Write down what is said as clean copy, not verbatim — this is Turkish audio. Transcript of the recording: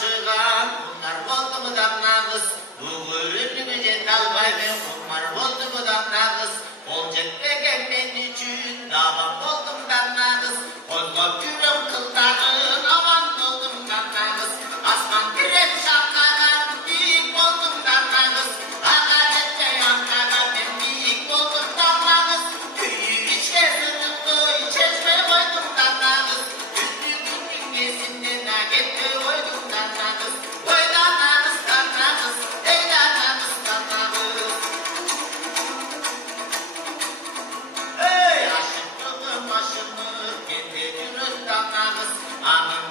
aşıgan, bunlar oldu mu damlağız? Bu ürünü jet albayım, bunlar oldu mu damlağız? Ol jetmegen men üçün, davam oldum damlağız. Olma kürüm kılların, aman oldum damlağız. Asman kirem şapkadan, büyük oldum damlağız. Adaletçe yankadan, ben büyük oldum damlağız. Köyü içke sırrıklı, çeşme koydum damlağız. Üstü günün gesinden, nagetti koydum damlağız. Oy damlağız, damlağız, ey damlağız, damlağız. Hey aşıklığım aşımı, kendi yürür damlağız. Amin